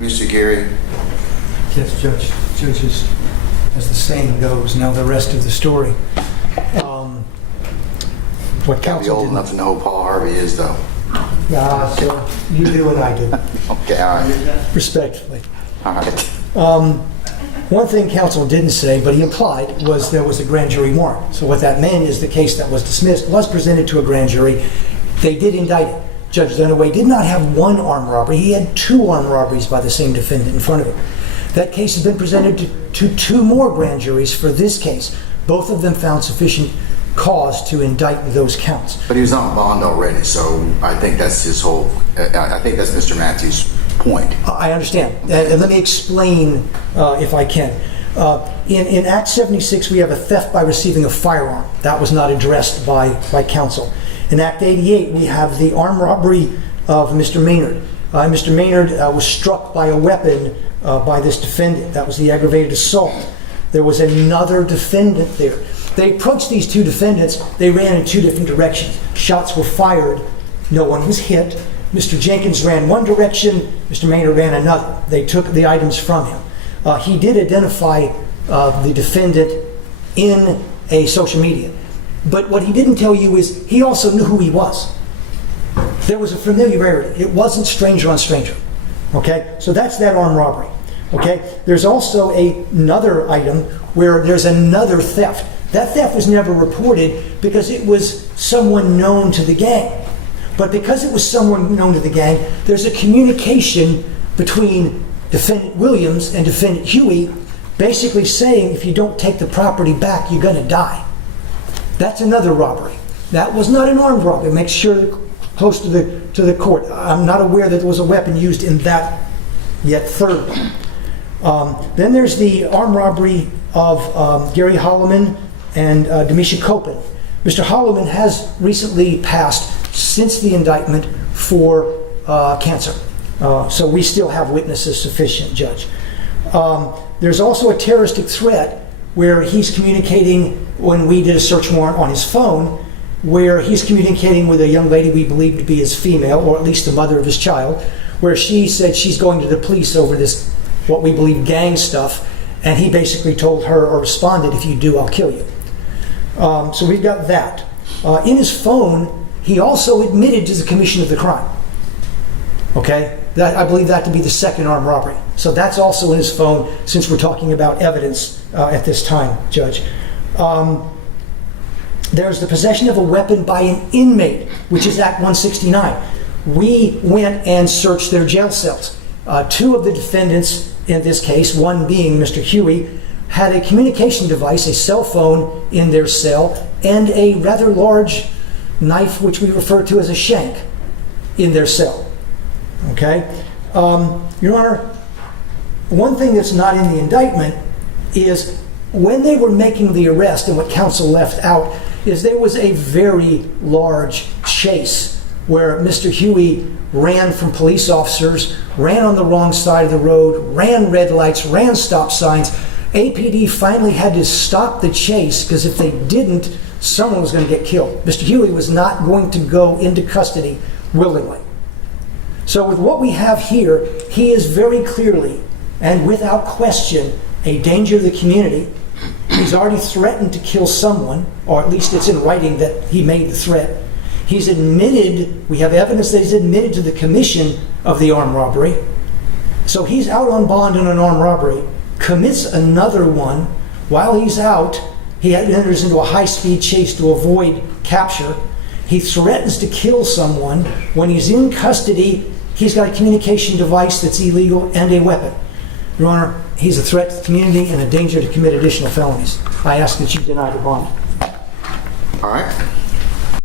Mr. Gary? Yes, Judge. Judges, as the saying goes, know the rest of the story. What Gotta be counsel old didn't... enough to know who Paul Harvey is, though. Yeah, so you do what I do, Okay, all right. respectfully. All right. One thing counsel didn't say, but he implied, was there was a grand jury warrant. So what that meant is the case that was dismissed was presented to a grand jury. They did indict it. Judge Dunaway did not have one armed robbery. He had 2 armed robberies by the same defendant in front of him. That case has been presented to 2 more grand juries for this case. Both of them found sufficient cause to indict those counts. But he was on bond already, so I think that's his whole, I think that's Mr. Matthews' point. I understand. And let me explain if I can. In Act 76, we have a theft by receiving a firearm. That was not addressed by counsel. In Act 88, we have the armed robbery of Mr. Maynard. Mr. Maynard was struck by a weapon by this defendant. That was the aggravated assault. There was another defendant there. They approached these 2 defendants. They ran in 2 different directions. Shots were fired. No one was hit. Mr. Jenkins ran one direction. Mr. Maynard ran another. They took the items from him. He did identify the defendant in a social media. But what he didn't tell you is he also knew who he was. There was a familiarity. It wasn't stranger on stranger. Okay? So that's that armed robbery. Okay? There's also another item where there's another theft. That theft was never reported because it was someone known to the gang. But because it was someone known to the gang, there's a communication between Defendant Williams and Defendant Huey basically saying if you don't take the property back, you're going to die. That's another robbery. That was not an armed robbery. Make sure close to the court. I'm not aware that there was a weapon used in that yet third one. Then there's the armed robbery of Gary Holloman and Demisha Copen. Mr. Holloman has recently passed since the indictment for cancer. So we still have witnesses sufficient, Judge. There's also a terroristic threat where he's communicating, when we did a search warrant on his phone, where he's communicating with a young lady we believe to be his female, or at least the mother of his child, where she said she's going to the police over this, what we believe, gang stuff, and he basically told her or responded, if you do, I'll kill you. So we've got that. In his phone, he also admitted to the commission of the crime. Okay? I believe that to be the second armed robbery. So that's also in his phone, since we're talking about evidence at this time, Judge. There's the possession of a weapon by an inmate, which is Act 169. We went and searched their jail cells. 2 of the defendants in this case, one being Mr. Huey, had a communication device, a cell phone, in their cell, and a rather large knife, which we refer to as a shank, in their cell. Okay? Your Honor, one thing that's not in the indictment is when they were making the arrest, and what counsel left out, is there was a very large chase where Mr. Huey ran from police officers, ran on the wrong side of the road, ran red lights, ran stop signs. APD finally had to stop the chase because if they didn't, someone was going to get killed. Mr. Huey was not going to go into custody willingly. So with what we have here, he is very clearly and without question a danger to the community. He's already threatened to kill someone, or at least it's in writing that he made the threat. He's admitted, we have evidence that he's admitted to the commission of the armed robbery. So he's out on bond on an armed robbery, commits another one. While he's out, he enters into a high-speed chase to avoid capture. He threatens to kill someone. When he's in custody, he's got a communication device that's illegal and a weapon. Your Honor, he's a threat to the community and a danger to commit additional felonies. I ask that you deny the bond. All right.